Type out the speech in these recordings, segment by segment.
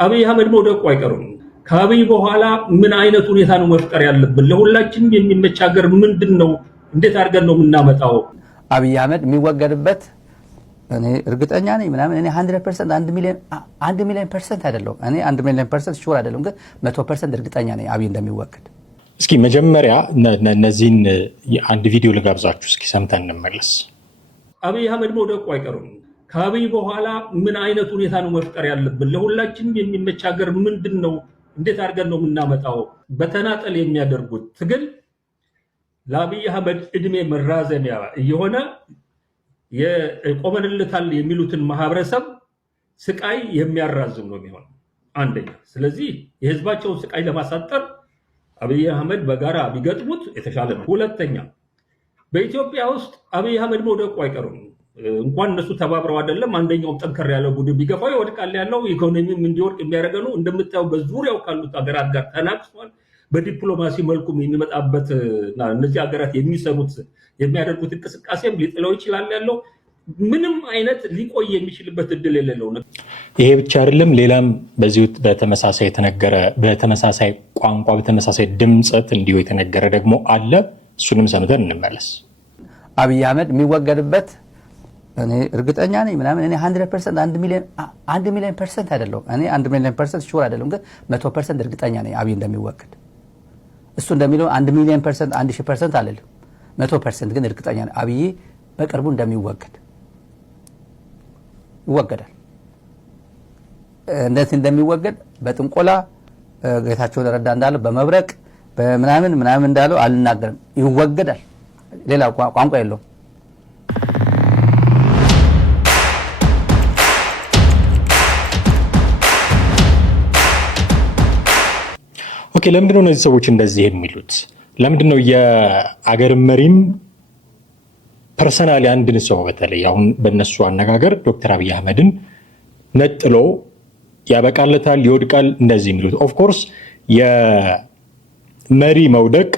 አብይ አህመድ መውደቁ አይቀርም። ከአብይ በኋላ ምን አይነት ሁኔታ ነው መፍጠር ያለብን? ለሁላችንም የሚመች ሀገር ምንድነው? እንዴት አድርገን ነው የምናመጣው? አብይ አህመድ የሚወገድበት እኔ እርግጠኛ ነኝ ምናምን እኔ 100% 1 ሚሊዮን % አይደለም እኔ 1 ሚሊዮን % ሹር አይደለም ግን 100% እርግጠኛ ነኝ አብይ እንደሚወገድ። እስኪ መጀመሪያ እነዚህን አንድ ቪዲዮ ልጋብዛችሁ እስኪ ሰምተን እንመለስ። አብይ አህመድ መውደቁ አይቀርም። ከአብይ በኋላ ምን አይነት ሁኔታ ነው መፍጠር ያለብን? ለሁላችንም የሚመች ሀገር ምንድነው? እንዴት አድርገን ነው የምናመጣው? በተናጠል የሚያደርጉት ትግል ለአብይ አህመድ እድሜ መራዘሚያ እየሆነ የቆመንልታል የሚሉትን ማህበረሰብ ስቃይ የሚያራዝም ነው የሚሆነው አንደኛ። ስለዚህ የህዝባቸውን ስቃይ ለማሳጠር አብይ አህመድ በጋራ ቢገጥሙት የተሻለ ነው። ሁለተኛ በኢትዮጵያ ውስጥ አብይ አህመድ መውደቁ አይቀርም። እንኳን እነሱ ተባብረው አይደለም አንደኛው ጠንከር ያለ ቡድን ቢገፋው ይወድቃል ያለው ኢኮኖሚም እንዲወርቅ የሚያደርገው ነው። እንደምታየው በዙሪያው ካሉት ሀገራት ጋር ተናቅሷል። በዲፕሎማሲ መልኩም የሚመጣበት እነዚህ ሀገራት የሚሰሩት የሚያደርጉት እንቅስቃሴም ሊጥለው ይችላል ያለው ምንም አይነት ሊቆይ የሚችልበት እድል የሌለው ነው። ይሄ ብቻ አይደለም፣ ሌላም በዚህ በተመሳሳይ የተነገረ በተመሳሳይ ቋንቋ በተመሳሳይ ድምጸት እንዲሁ የተነገረ ደግሞ አለ። እሱንም ሰምተን እንመለስ። አብይ አህመድ የሚወገድበት እኔ እርግጠኛ ነኝ ምናምን እኔ 100% 1 ሚሊዮን % አይደለም እኔ 1 ሚሊዮን % ሹር አይደለም ግን 100% እርግጠኛ ነኝ አብይ እንደሚወገድ። እሱ እንደሚለው 1 ሚሊዮን % 1000% አይደለም 100% ግን እርግጠኛ ነኝ አብይ በቅርቡ እንደሚወገድ ይወገዳል። እንዴት እንደሚወገድ በጥንቆላ ጌታቸው ረዳ እንዳለው በመብረቅ በምናምን እንዳለው አልናገርም። ይወገዳል። ሌላ ቋንቋ የለውም። ኦኬ፣ ለምንድነው እነዚህ ሰዎች እንደዚህ የሚሉት? ለምንድነው የአገር መሪም ፐርሰናሊ አንድን ሰው በተለይ አሁን በእነሱ አነጋገር ዶክተር አብይ አህመድን ነጥሎ ያበቃለታል ይወድቃል እንደዚህ የሚሉት? ኦፍኮርስ የመሪ መውደቅ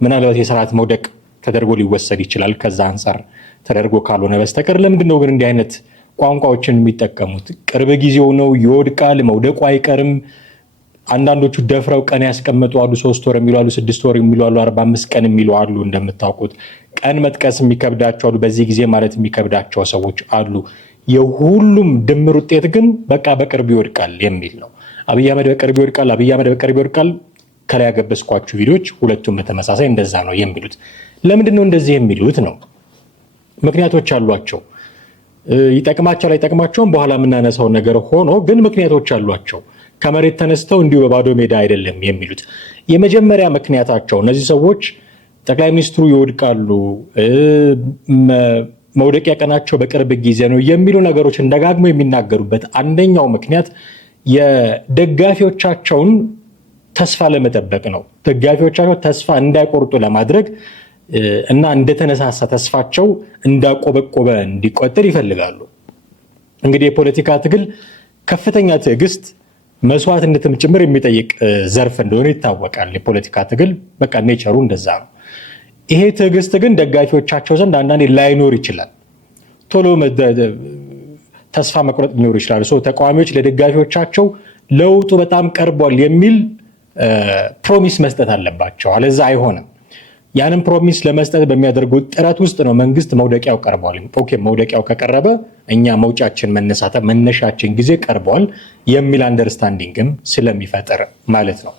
ምናልባት የስርዓት መውደቅ ተደርጎ ሊወሰድ ይችላል። ከዛ አንጻር ተደርጎ ካልሆነ በስተቀር ለምንድነው ግን እንዲህ አይነት ቋንቋዎችን የሚጠቀሙት? ቅርብ ጊዜው ነው ይወድቃል፣ መውደቁ አይቀርም። አንዳንዶቹ ደፍረው ቀን ያስቀምጡ አሉ። 3 ወር የሚሉ አሉ፣ 6 ወር የሚሉ አሉ፣ 45 ቀን የሚሉ አሉ። እንደምታውቁት ቀን መጥቀስ የሚከብዳቸው አሉ፣ በዚህ ጊዜ ማለት የሚከብዳቸው ሰዎች አሉ። የሁሉም ድምር ውጤት ግን በቃ በቅርብ ይወድቃል የሚል ነው። አብይ አህመድ በቅርብ ይወድቃል፣ አብይ አህመድ በቅርብ ይወድቃል። ከላይ ያገበስኳችሁ ቪዲዮዎች ሁለቱም በተመሳሳይ እንደዛ ነው የሚሉት። ለምንድን ነው እንደዚህ የሚሉት ነው? ምክንያቶች አሏቸው። ይጠቅማቸዋል አይጠቅማቸውም በኋላ የምናነሳው ነገር ሆኖ ግን ምክንያቶች አሏቸው። ከመሬት ተነስተው እንዲሁ በባዶ ሜዳ አይደለም የሚሉት። የመጀመሪያ ምክንያታቸው እነዚህ ሰዎች ጠቅላይ ሚኒስትሩ ይወድቃሉ፣ መውደቂያ ቀናቸው በቅርብ ጊዜ ነው የሚሉ ነገሮችን ደጋግመው የሚናገሩበት አንደኛው ምክንያት የደጋፊዎቻቸውን ተስፋ ለመጠበቅ ነው። ደጋፊዎቻቸው ተስፋ እንዳይቆርጡ ለማድረግ እና እንደተነሳሳ ተስፋቸው እንዳቆበቆበ እንዲቆጠር ይፈልጋሉ። እንግዲህ የፖለቲካ ትግል ከፍተኛ ትዕግስት መስዋዕትነትም ጭምር የሚጠይቅ ዘርፍ እንደሆነ ይታወቃል። የፖለቲካ ትግል በቃ ኔቸሩ እንደዛ ነው። ይሄ ትዕግስት ግን ደጋፊዎቻቸው ዘንድ አንዳንዴ ላይኖር ይችላል። ቶሎ ተስፋ መቁረጥ ሊኖር ይችላል። ተቃዋሚዎች ለደጋፊዎቻቸው ለውጡ በጣም ቀርቧል የሚል ፕሮሚስ መስጠት አለባቸው፣ አለዛ አይሆንም። ያንን ፕሮሚስ ለመስጠት በሚያደርጉት ጥረት ውስጥ ነው መንግስት መውደቂያው ቀርቧል። ኦኬ መውደቂያው ከቀረበ እኛ መውጫችን መነሻችን ጊዜ ቀርቧል የሚል አንደርስታንዲንግም ስለሚፈጥር ማለት ነው።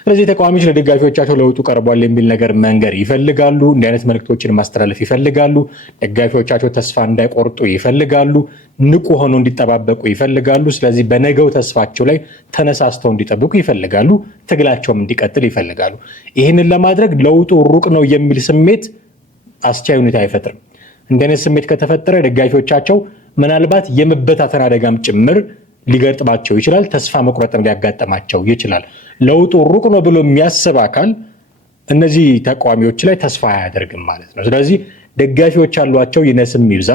ስለዚህ ተቃዋሚዎች ለደጋፊዎቻቸው ለውጡ ቀርቧል የሚል ነገር መንገር ይፈልጋሉ። እንዲህ አይነት መልእክቶችን ማስተላለፍ ይፈልጋሉ። ደጋፊዎቻቸው ተስፋ እንዳይቆርጡ ይፈልጋሉ። ንቁ ሆነው እንዲጠባበቁ ይፈልጋሉ። ስለዚህ በነገው ተስፋቸው ላይ ተነሳስተው እንዲጠብቁ ይፈልጋሉ። ትግላቸውም እንዲቀጥል ይፈልጋሉ። ይህንን ለማድረግ ለውጡ ሩቅ ነው የሚል ስሜት አስቻይ ሁኔታ አይፈጥርም። እንዲህ አይነት ስሜት ከተፈጠረ ደጋፊዎቻቸው ምናልባት የመበታተን አደጋም ጭምር ሊገጥማቸው ይችላል። ተስፋ መቁረጥም ሊያጋጥማቸው ይችላል። ለውጡ ሩቅ ነው ብሎ የሚያስብ አካል እነዚህ ተቃዋሚዎች ላይ ተስፋ አያደርግም ማለት ነው። ስለዚህ ደጋፊዎች ያሏቸው ይነስም ይብዛ፣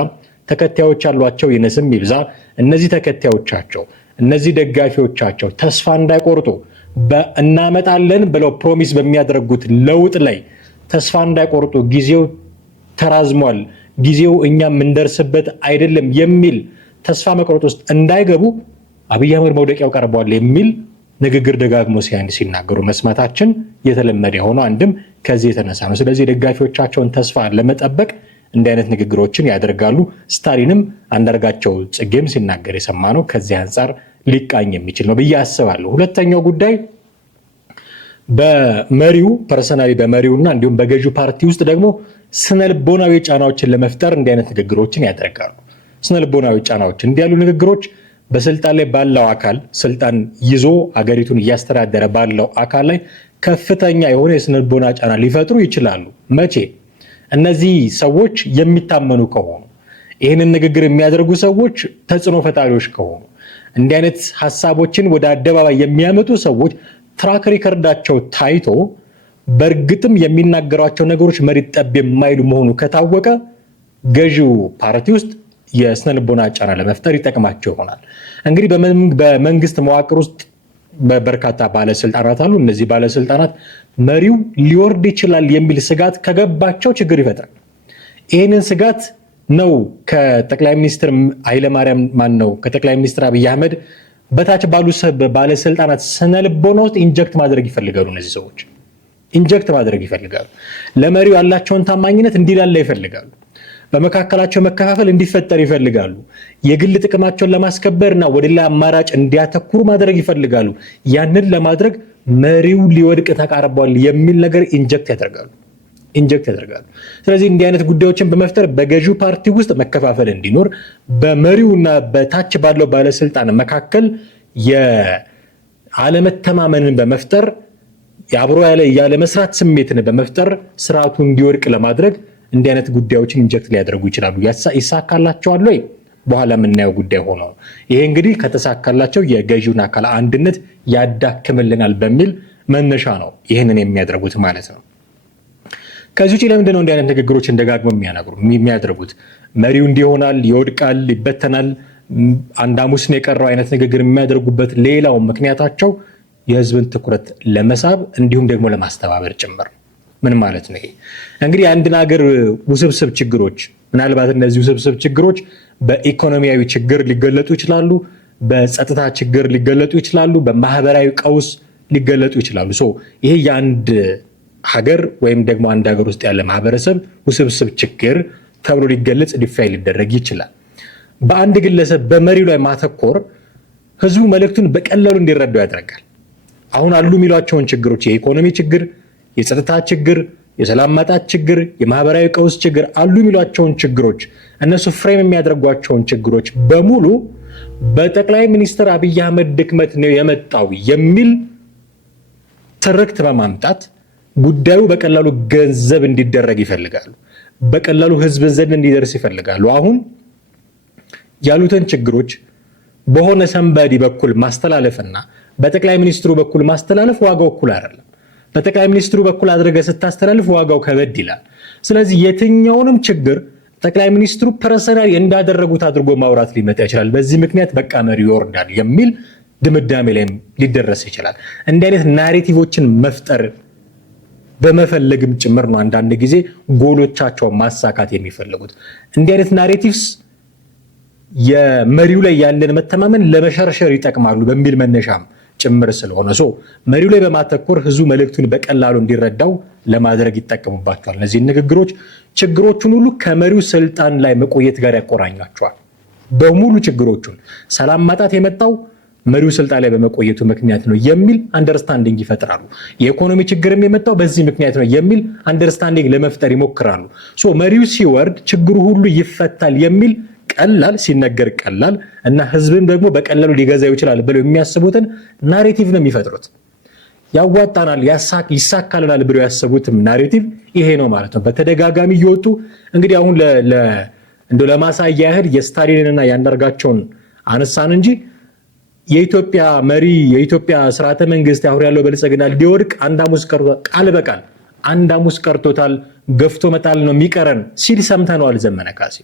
ተከታዮች ያሏቸው ይነስም ይብዛ፣ እነዚህ ተከታዮቻቸው እነዚህ ደጋፊዎቻቸው ተስፋ እንዳይቆርጡ እናመጣለን ብለው ፕሮሚስ በሚያደርጉት ለውጥ ላይ ተስፋ እንዳይቆርጡ ጊዜው ተራዝሟል፣ ጊዜው እኛ የምንደርስበት አይደለም የሚል ተስፋ መቁረጥ ውስጥ እንዳይገቡ አብይ አህመድ መውደቂያው ቀርቧል የሚል ንግግር ደጋግሞ ሲናገሩ መስማታችን የተለመደ የሆነው አንድም ከዚህ የተነሳ ነው። ስለዚህ ደጋፊዎቻቸውን ተስፋ ለመጠበቅ እንዲህ አይነት ንግግሮችን ያደርጋሉ። ስታሊንም አንዳርጋቸው ጽጌም ሲናገር የሰማ ነው። ከዚህ አንጻር ሊቃኝ የሚችል ነው ብዬ አስባለሁ። ሁለተኛው ጉዳይ በመሪው ፐርሰናሊ በመሪውና እንዲሁም በገዢው ፓርቲ ውስጥ ደግሞ ስነልቦናዊ ጫናዎችን ለመፍጠር እንዲህ አይነት ንግግሮችን ያደርጋሉ። ስነልቦናዊ ጫናዎች እንዲህ ያሉ ንግግሮች በስልጣን ላይ ባለው አካል ስልጣን ይዞ ሀገሪቱን እያስተዳደረ ባለው አካል ላይ ከፍተኛ የሆነ የስነልቦና ጫና ሊፈጥሩ ይችላሉ። መቼ? እነዚህ ሰዎች የሚታመኑ ከሆኑ፣ ይህንን ንግግር የሚያደርጉ ሰዎች ተጽዕኖ ፈጣሪዎች ከሆኑ፣ እንዲህ አይነት ሀሳቦችን ወደ አደባባይ የሚያመጡ ሰዎች ትራክ ሪከርዳቸው ታይቶ በእርግጥም የሚናገሯቸው ነገሮች መሬት ጠብ የማይሉ መሆኑ ከታወቀ ገዢው ፓርቲ ውስጥ የስነልቦና ጫና ለመፍጠር ይጠቅማቸው ይሆናል። እንግዲህ በመንግስት መዋቅር ውስጥ በርካታ ባለስልጣናት አሉ። እነዚህ ባለስልጣናት መሪው ሊወርድ ይችላል የሚል ስጋት ከገባቸው ችግር ይፈጥራል። ይህንን ስጋት ነው ከጠቅላይ ሚኒስትር ኃይለማርያም ከጠቅላይ ሚኒስትር አብይ አህመድ በታች ባሉ ባለስልጣናት ስነልቦና ውስጥ ኢንጀክት ማድረግ ይፈልጋሉ። እነዚህ ሰዎች ኢንጀክት ማድረግ ይፈልጋሉ። ለመሪው ያላቸውን ታማኝነት እንዲላላ ይፈልጋሉ። በመካከላቸው መከፋፈል እንዲፈጠር ይፈልጋሉ። የግል ጥቅማቸውን ለማስከበርና ወደ ሌላ አማራጭ እንዲያተኩሩ ማድረግ ይፈልጋሉ። ያንን ለማድረግ መሪው ሊወድቅ ተቃርቧል የሚል ነገር ኢንጀክት ያደርጋሉ። ስለዚህ እንዲህ አይነት ጉዳዮችን በመፍጠር በገዢው ፓርቲ ውስጥ መከፋፈል እንዲኖር፣ በመሪውና በታች ባለው ባለስልጣን መካከል የአለመተማመንን በመፍጠር የአብሮ ያለ መስራት ስሜትን በመፍጠር ስርዓቱ እንዲወድቅ ለማድረግ እንዲህ አይነት ጉዳዮችን ኢንጀክት ሊያደርጉ ይችላሉ። ይሳካላቸዋል ወይ? በኋላ የምናየው ጉዳይ ሆኖ ይሄ እንግዲህ ከተሳካላቸው የገዢውን አካል አንድነት ያዳክምልናል በሚል መነሻ ነው ይህንን የሚያደርጉት ማለት ነው። ከዚህ ውጭ ለምንድን ነው እንዲህ አይነት ንግግሮችን ደጋግመው የሚያደርጉት? መሪው እንዲሆናል፣ ይወድቃል፣ ይበተናል፣ አንድ ሐሙስ ነው የቀረው አይነት ንግግር የሚያደርጉበት ሌላው ምክንያታቸው የህዝብን ትኩረት ለመሳብ እንዲሁም ደግሞ ለማስተባበር ጭምር። ምን ማለት ነው? ይሄ እንግዲህ አንድን ሀገር ውስብስብ ችግሮች ምናልባት እነዚህ ውስብስብ ችግሮች በኢኮኖሚያዊ ችግር ሊገለጡ ይችላሉ፣ በጸጥታ ችግር ሊገለጡ ይችላሉ፣ በማህበራዊ ቀውስ ሊገለጡ ይችላሉ። ይሄ የአንድ ሀገር ወይም ደግሞ አንድ ሀገር ውስጥ ያለ ማህበረሰብ ውስብስብ ችግር ተብሎ ሊገለጽ ዲፋይን ሊደረግ ይችላል። በአንድ ግለሰብ በመሪው ላይ ማተኮር ህዝቡ መልእክቱን በቀላሉ እንዲረዳው ያደርጋል። አሁን አሉ የሚሏቸውን ችግሮች የኢኮኖሚ ችግር፣ የጸጥታ ችግር፣ የሰላም ማጣት ችግር፣ የማህበራዊ ቀውስ ችግር አሉ የሚሏቸውን ችግሮች እነሱ ፍሬም የሚያደርጓቸውን ችግሮች በሙሉ በጠቅላይ ሚኒስትር አብይ አህመድ ድክመት ነው የመጣው የሚል ትርክት በማምጣት ጉዳዩ በቀላሉ ገንዘብ እንዲደረግ ይፈልጋሉ። በቀላሉ ህዝብ ዘንድ እንዲደርስ ይፈልጋሉ። አሁን ያሉትን ችግሮች በሆነ ሰንበዲ በኩል ማስተላለፍና በጠቅላይ ሚኒስትሩ በኩል ማስተላለፍ ዋጋው እኩል አይደለም። በጠቅላይ ሚኒስትሩ በኩል አድርገህ ስታስተላልፍ ዋጋው ከበድ ይላል። ስለዚህ የትኛውንም ችግር ጠቅላይ ሚኒስትሩ ፐርሰናሊ እንዳደረጉት አድርጎ ማውራት ሊመጣ ይችላል። በዚህ ምክንያት በቃ መሪው ይወርዳል የሚል ድምዳሜ ላይም ሊደረስ ይችላል። እንዲህ አይነት ናሬቲቮችን መፍጠር በመፈለግም ጭምር ነው አንዳንድ ጊዜ ጎሎቻቸውን ማሳካት የሚፈልጉት። እንዲህ አይነት ናሬቲቭስ የመሪው ላይ ያለን መተማመን ለመሸርሸር ይጠቅማሉ በሚል መነሻም ጭምር ስለሆነ መሪው ላይ በማተኮር ህዝቡ መልእክቱን በቀላሉ እንዲረዳው ለማድረግ ይጠቀሙባቸዋል። እነዚህ ንግግሮች ችግሮቹን ሁሉ ከመሪው ስልጣን ላይ መቆየት ጋር ያቆራኛቸዋል። በሙሉ ችግሮቹን ሰላም ማጣት የመጣው መሪው ስልጣን ላይ በመቆየቱ ምክንያት ነው የሚል አንደርስታንዲንግ ይፈጥራሉ። የኢኮኖሚ ችግርም የመጣው በዚህ ምክንያት ነው የሚል አንደርስታንዲንግ ለመፍጠር ይሞክራሉ። መሪው ሲወርድ ችግሩ ሁሉ ይፈታል የሚል ቀላል ሲነገር ቀላል እና ህዝብን ደግሞ በቀላሉ ሊገዛው ይችላል ብለው የሚያስቡትን ናሬቲቭ ነው የሚፈጥሩት። ያዋጣናል፣ ይሳካልናል ብለው ያሰቡትም ናሬቲቭ ይሄ ነው ማለት ነው። በተደጋጋሚ እየወጡ እንግዲህ አሁን እንደው ለማሳያ ያህል የስታሊንንና ያንዳርጋቸውን አነሳን እንጂ የኢትዮጵያ መሪ የኢትዮጵያ ስርዓተ መንግስት አሁን ያለው ብልጽግና ሊወድቅ አንድ ሐሙስ ቀርቶታል። ቃል በቃል አንድ ሐሙስ ቀርቶታል፣ ገፍቶ መጣል ነው የሚቀረን ሲል ሰምተነዋል ዘመነ ካሴ።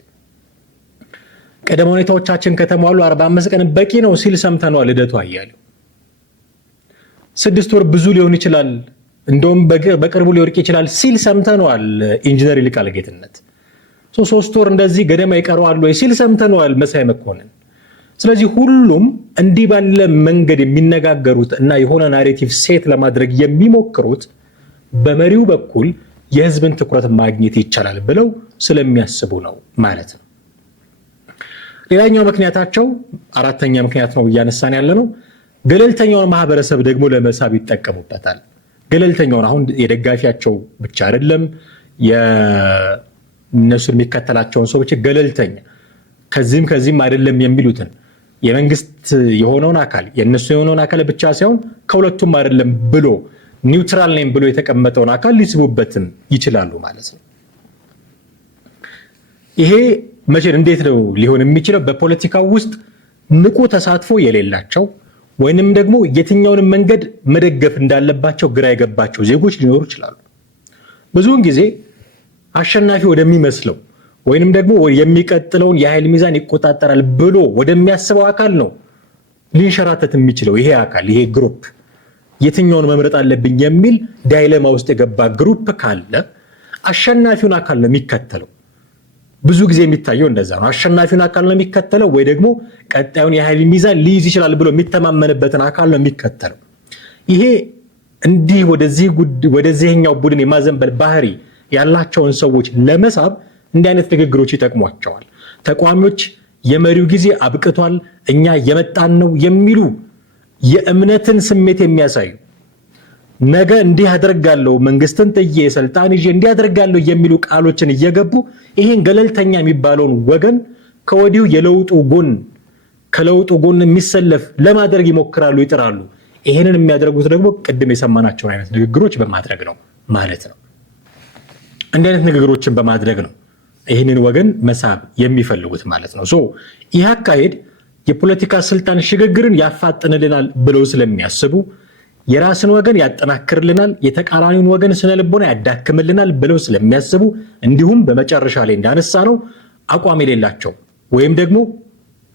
ቅድመ ሁኔታዎቻችን ከተሟሉ 45 ቀን በቂ ነው ሲል ሰምተነዋል ልደቱ አያሌው። 6 ወር ብዙ ሊሆን ይችላል እንደውም በቅርቡ ሊወድቅ ይችላል ሲል ሰምተነዋል ኢንጂነር ይልቃል ጌትነት። 3 ወር እንደዚህ ገደማ ይቀረዋል ወይ ሲል ሰምተነዋል መሳይ መኮንን። ስለዚህ ሁሉም እንዲህ ባለ መንገድ የሚነጋገሩት እና የሆነ ናሬቲቭ ሴት ለማድረግ የሚሞክሩት በመሪው በኩል የህዝብን ትኩረት ማግኘት ይቻላል ብለው ስለሚያስቡ ነው ማለት ነው። ሌላኛው ምክንያታቸው አራተኛ ምክንያት ነው እያነሳን ያለ ነው። ገለልተኛውን ማህበረሰብ ደግሞ ለመሳብ ይጠቀሙበታል። ገለልተኛውን አሁን የደጋፊያቸው ብቻ አይደለም የነሱን የሚከተላቸውን ሰዎች ገለልተኛ ከዚህም አይደለም የሚሉትን የመንግስት የሆነውን አካል የነሱ የሆነውን አካል ብቻ ሳይሆን ከሁለቱም አይደለም ብሎ ኒውትራል ነኝ ብሎ የተቀመጠውን አካል ሊስቡበትም ይችላሉ ማለት ነው። ይሄ እንዴት ነው ሊሆን የሚችለው? በፖለቲካው ውስጥ ንቁ ተሳትፎ የሌላቸው ወይንም ደግሞ የትኛውንም መንገድ መደገፍ እንዳለባቸው ግራ የገባቸው ዜጎች ሊኖሩ ይችላሉ። ብዙውን ጊዜ አሸናፊ ወደሚመስለው ወይንም ደግሞ የሚቀጥለውን የኃይል ሚዛን ይቆጣጠራል ብሎ ወደሚያስበው አካል ነው ሊንሸራተት የሚችለው። ይሄ አካል ይሄ ግሩፕ የትኛውን መምረጥ አለብኝ የሚል ዳይሌማ ውስጥ የገባ ግሩፕ ካለ አሸናፊውን አካል ነው የሚከተለው። ብዙ ጊዜ የሚታየው እንደዛ ነው። አሸናፊውን አካል ነው የሚከተለው ወይ ደግሞ ቀጣዩን የኃይል ሚዛን ሊይዝ ይችላል ብሎ የሚተማመንበትን አካል ነው የሚከተለው። ይሄ እንዲህ ወደዚህኛው ቡድን የማዘንበል ባህሪ ያላቸውን ሰዎች ለመሳብ እንዲህ አይነት ንግግሮች ይጠቅሟቸዋል። ተቃዋሚዎች የመሪው ጊዜ አብቅቷል፣ እኛ የመጣን ነው የሚሉ የእምነትን ስሜት የሚያሳዩ ነገ እንዲህ አደርጋለሁ መንግስትን ጥዬ ስልጣን ይዤ እንዲህ አደርጋለሁ የሚሉ ቃሎችን እየገቡ ይሄን ገለልተኛ የሚባለውን ወገን ከወዲሁ ከለውጡ ጎን የሚሰለፍ ለማድረግ ይሞክራሉ፣ ይጥራሉ። ይሄንን የሚያደርጉት ደግሞ ቅድም የሰማናቸውን አይነት ንግግሮች በማድረግ ነው ማለት ነው። እንዲህ አይነት ንግግሮችን በማድረግ ነው ይህንን ወገን መሳብ የሚፈልጉት ማለት ነው። ይህ አካሄድ የፖለቲካ ስልጣን ሽግግርን ያፋጥንልናል ብለው ስለሚያስቡ የራስን ወገን ያጠናክርልናል፣ የተቃራኒውን ወገን ስነልቦና ያዳክምልናል ብለው ስለሚያስቡ እንዲሁም በመጨረሻ ላይ እንዳነሳ ነው አቋም የሌላቸው ወይም ደግሞ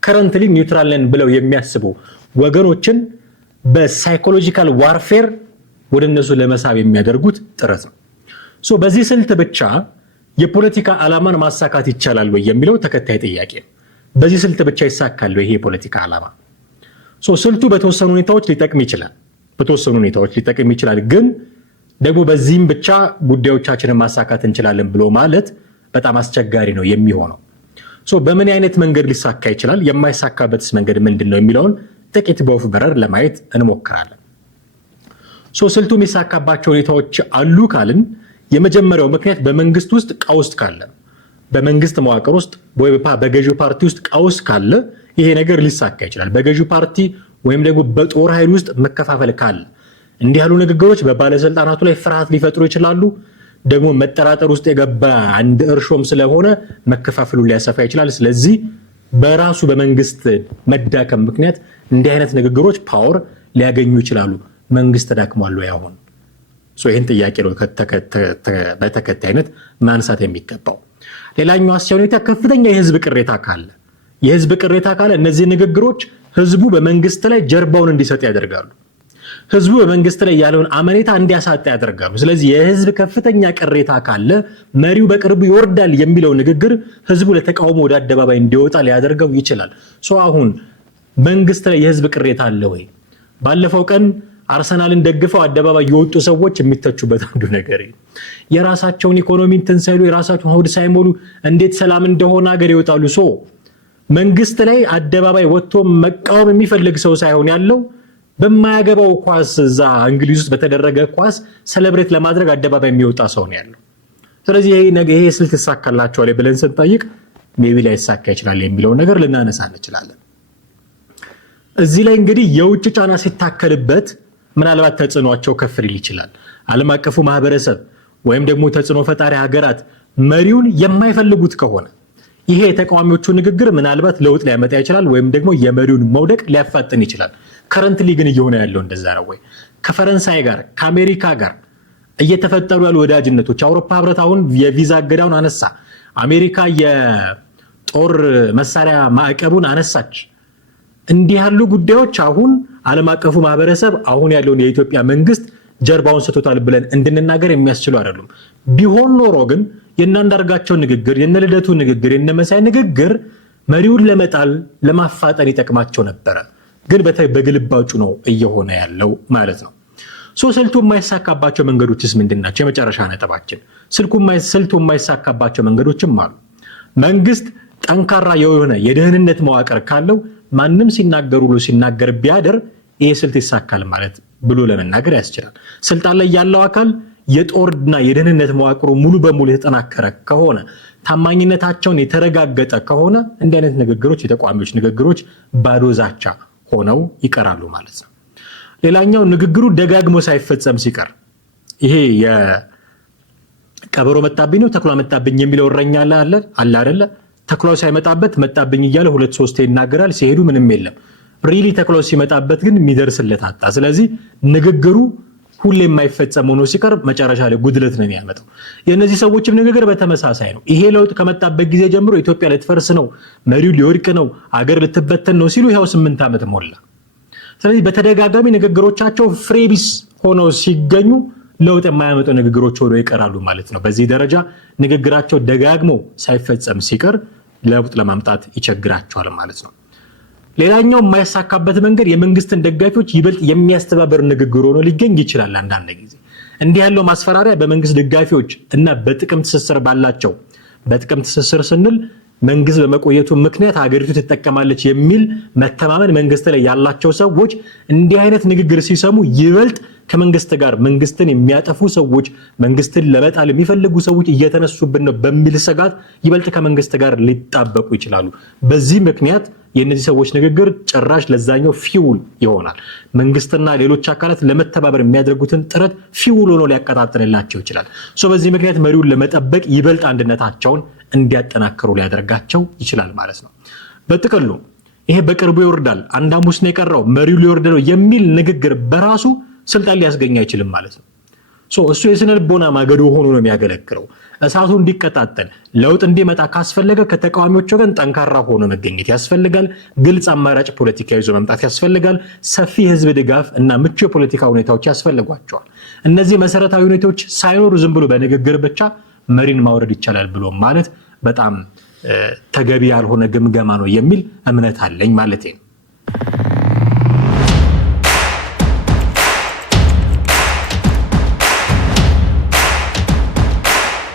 ከረንትሊ ኒውትራል ነን ብለው የሚያስቡ ወገኖችን በሳይኮሎጂካል ዋርፌር ወደ እነሱ ለመሳብ የሚያደርጉት ጥረት ነው። በዚህ ስልት ብቻ የፖለቲካ ዓላማን ማሳካት ይቻላል ወይ የሚለው ተከታይ ጥያቄ ነው። በዚህ ስልት ብቻ ይሳካል ወይ ይሄ የፖለቲካ ዓላማ? ስልቱ በተወሰኑ ሁኔታዎች ሊጠቅም ይችላል፣ ግን ደግሞ በዚህም ብቻ ጉዳዮቻችንን ማሳካት እንችላለን ብሎ ማለት በጣም አስቸጋሪ ነው የሚሆነው። በምን አይነት መንገድ ሊሳካ ይችላል፣ የማይሳካበትስ መንገድ ምንድን ነው የሚለውን ጥቂት በወፍ በረር ለማየት እንሞክራለን። ስልቱ የሚሳካባቸው ሁኔታዎች አሉ ካልን የመጀመሪያው ምክንያት በመንግስት ውስጥ ቀውስ ካለ፣ በመንግስት መዋቅር ውስጥ ወይ በገዢው ፓርቲ ውስጥ ቀውስ ካለ ይሄ ነገር ሊሳካ ይችላል። በገዢው ፓርቲ ወይም ደግሞ በጦር ኃይል ውስጥ መከፋፈል ካለ እንዲህ ያሉ ንግግሮች በባለስልጣናቱ ላይ ፍርሃት ሊፈጥሩ ይችላሉ። ደግሞ መጠራጠር ውስጥ የገባ አንድ እርሾም ስለሆነ መከፋፈሉን ሊያሰፋ ይችላል። ስለዚህ በራሱ በመንግስት መዳከም ምክንያት እንዲህ አይነት ንግግሮች ፓወር ሊያገኙ ይችላሉ። መንግስት ተዳክሟል ወይ አሁን? ይህን ጥያቄ ነው በተከታይነት ማንሳት የሚገባው። ሌላኛው አስቻይ ሁኔታ ከፍተኛ የህዝብ ቅሬታ ካለ እነዚህ ንግግሮች ህዝቡ በመንግስት ላይ ጀርባውን እንዲሰጥ ያደርጋሉ። ህዝቡ በመንግስት ላይ ያለውን አመኔታ እንዲያሳጣ ያደርጋሉ። ስለዚህ የህዝብ ከፍተኛ ቅሬታ ካለ መሪው በቅርቡ ይወርዳል የሚለው ንግግር ህዝቡ ለተቃውሞ ወደ አደባባይ እንዲወጣ ሊያደርገው ይችላል። አሁን መንግስት ላይ የህዝብ ቅሬታ አለ ወይ? ባለፈው ቀን አርሰናልን ደግፈው አደባባይ የወጡ ሰዎች የሚተቹበት አንዱ ነገር የራሳቸውን ኢኮኖሚ ሳይሉ የራሳቸውን ሆድ ሳይሞሉ እንዴት ሰላም እንደሆነ ሀገር ይወጣሉ። መንግስት ላይ አደባባይ ወጥቶ መቃወም የሚፈልግ ሰው ሳይሆን ያለው በማያገባው ኳስ እዛ እንግሊዝ ውስጥ በተደረገ ኳስ ሴሌብሬት ለማድረግ አደባባይ የሚወጣ ሰው ነው ያለው። ስለዚህ ይሄ ስልት ይሳካላቸዋል ብለን ስንጠይቅ ሜቢ ላይ ይሳካ ይችላል የሚለው ነገር ልናነሳ እንችላለን። እዚህ ላይ እንግዲህ የውጭ ጫና ሲታከልበት ምናልባት ተጽዕኖአቸው ከፍ ሊል ይችላል። ዓለም አቀፉ ማህበረሰብ ወይም ደግሞ ተጽዕኖ ፈጣሪ ሀገራት መሪውን የማይፈልጉት ከሆነ ይሄ የተቃዋሚዎቹ ንግግር ምናልባት ለውጥ ሊያመጣ ይችላል ወይም ደግሞ የመሪውን መውደቅ ሊያፋጥን ይችላል። ከረንትሊ ግን እየሆነ ያለው እንደዛ ነው ወይ? ከፈረንሳይ ጋር ከአሜሪካ ጋር እየተፈጠሩ ያሉ ወዳጅነቶች፣ አውሮፓ ህብረት አሁን የቪዛ እገዳውን አነሳ፣ አሜሪካ የጦር መሳሪያ ማዕቀቡን አነሳች። እንዲህ ያሉ ጉዳዮች አሁን ዓለም አቀፉ ማህበረሰብ አሁን ያለውን የኢትዮጵያ መንግስት ጀርባውን ሰጥቶታል ብለን እንድንናገር የሚያስችሉ አይደሉም። ቢሆን ኖሮ ግን የእናንዳርጋቸው ንግግር፣ የነልደቱ ንግግር፣ የነመሳይ ንግግር መሪውን ለመጣል ለማፋጠን ይጠቅማቸው ነበረ። ግን በግልባጩ ነው እየሆነ ያለው ማለት ነው። ስልቱ የማይሳካባቸው መንገዶችስ ምንድናቸው? የመጨረሻ ነጥባችን ስልቱ የማይሳካባቸው መንገዶችም አሉ። መንግስት ጠንካራ የሆነ የደህንነት መዋቅር ካለው ማንም ሲናገር ቢያደር ይሄ ስልት ይሳካል ማለት ብሎ ለመናገር ያስችላል። ስልጣን ላይ ያለው አካል የጦርና የደህንነት መዋቅሩ ሙሉ በሙሉ የተጠናከረ ከሆነ ታማኝነታቸውን የተረጋገጠ ከሆነ እንዲህ አይነት ንግግሮች የተቋሚዎች ንግግሮች ባዶ ዛቻ ሆነው ይቀራሉ ማለት ነው። ሌላኛው ንግግሩ ደጋግሞ ሳይፈጸም ሲቀር ይሄ የቀበሮ መጣብኝ ነው ተኩላ መጣብኝ የሚለው እረኛ አለ አይደለ? ተኩላው ሳይመጣበት መጣብኝ እያለ 2-3 ይናገራል። ሲሄዱ ምንም የለም። ሪሊ ተኩላው ሲመጣበት ግን የሚደርስለት አጣ። ስለዚህ ንግግሩ ሁሌ የማይፈጸም ሆኖ ሲቀር መጨረሻ ላይ ጉድለት ነው የሚያመጣው። የእነዚህ ሰዎችም ንግግር በተመሳሳይ ነው። ይሄ ለውጥ ከመጣበት ጊዜ ጀምሮ ኢትዮጵያ ልትፈርስ ነው፣ መሪው ሊወድቅ ነው፣ አገር ልትበተን ነው ሲሉ ይኸው 8 ዓመት ሞላ። ስለዚህ በተደጋጋሚ ንግግሮቻቸው ፍሬቢስ ሆነው ሲገኙ ለውጥ የማያመጡ ንግግሮች ሆነው ይቀራሉ ማለት ነው። በዚህ ደረጃ ንግግራቸው ደጋግሞ ሳይፈጸም ሲቀር ለውጥ ለማምጣት ይቸግራቸዋል ማለት ነው። ሌላኛው የማይሳካበት መንገድ የመንግስትን ደጋፊዎች ይበልጥ የሚያስተባበር ንግግር ሆኖ ሊገኝ ይችላል። አንዳንድ ጊዜ እንዲህ ያለው ማስፈራሪያ በመንግስት ደጋፊዎች እና በጥቅም ትስስር ባላቸው በጥቅም ትስስር ስንል መንግስት በመቆየቱ ምክንያት ሀገሪቱ ትጠቀማለች የሚል መተማመን መንግስት ላይ ያላቸው ሰዎች እንዲህ አይነት ንግግር ሲሰሙ ይበልጥ ከመንግስት ጋር መንግስትን የሚያጠፉ ሰዎች መንግስትን ለመጣል የሚፈልጉ ሰዎች እየተነሱብን ነው በሚል ስጋት ይበልጥ ከመንግስት ጋር ሊጣበቁ ይችላሉ። በዚህ ምክንያት የእነዚህ ሰዎች ንግግር ጭራሽ ለዛኛው ፊውል ይሆናል። መንግስትና ሌሎች አካላት ለመተባበር የሚያደርጉትን ጥረት ፊውል ሆኖ ሊያቀጣጥልላቸው ይችላል። በዚህ ምክንያት መሪውን ለመጠበቅ ይበልጥ አንድነታቸውን እንዲያጠናክሩ ሊያደርጋቸው ይችላል ማለት ነው። በጥቅሉ ይሄ በቅርቡ ይወርዳል፣ አንድ ሐሙስ ነው የቀረው፣ መሪው ሊወርድ ነው የሚል ንግግር በራሱ ስልጣን ሊያስገኝ አይችልም ማለት ነው። እሱ የስነ ልቦና ማገዶ ሆኖ ነው የሚያገለግለው። እሳቱ እንዲቀጣጠል ለውጥ እንዲመጣ ካስፈለገ ከተቃዋሚዎች ወገን ጠንካራ ሆኖ መገኘት ያስፈልጋል። ግልጽ አማራጭ ፖለቲካ ይዞ መምጣት ያስፈልጋል። ሰፊ ህዝብ ድጋፍ እና ምቹ የፖለቲካ ሁኔታዎች ያስፈልጓቸዋል። እነዚህ መሰረታዊ ሁኔታዎች ሳይኖሩ ዝም ብሎ በንግግር ብቻ መሪን ማውረድ ይቻላል ብሎ ማለት በጣም ተገቢ ያልሆነ ግምገማ ነው የሚል እምነት አለኝ ማለት ነው።